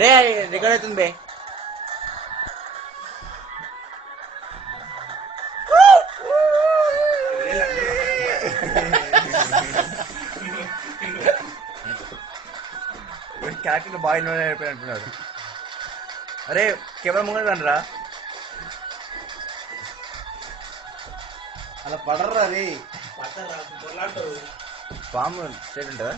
రే record అవుతుంది బే. Character బాగా involve అయిపోయి అంటున్నాడు. అరే కెమెరా ముంగడు రండిరా. అలా పడర్రా రే. పాము స్టేట్ ఉంటుందా?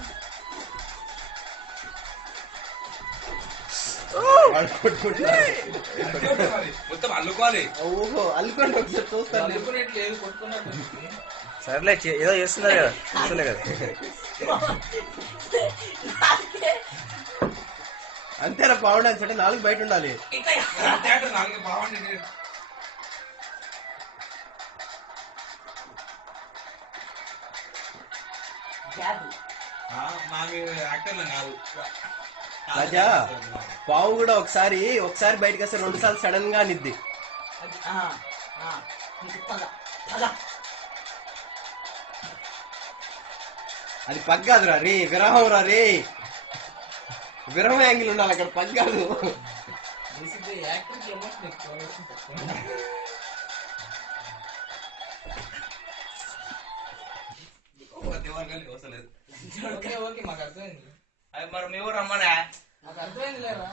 మొత్తం అల్లుకోవాలి. ఓహో అల్లుకోండి ఒకసారి చూస్తాను. సర్లే ఏదో చేస్తున్నారు కదా, చూసలే కదా. అంతేనా పావు డాన్స్ అంటే 4 బయట ఉండాలి. రాజా పావు కూడా ఒకసారి బయటకు వస్తే 2 సార్లు సడన్ గా నిద్ది. అది పగ్గాదురా రే, విరహం రా రే. విరహం యాంగిల్ ఉండాలి అక్కడ, పగ్గాదు. మాకు అర్థమైంది. మరి మేము రమ్మనా? నాకు అర్థమైంది లేరా.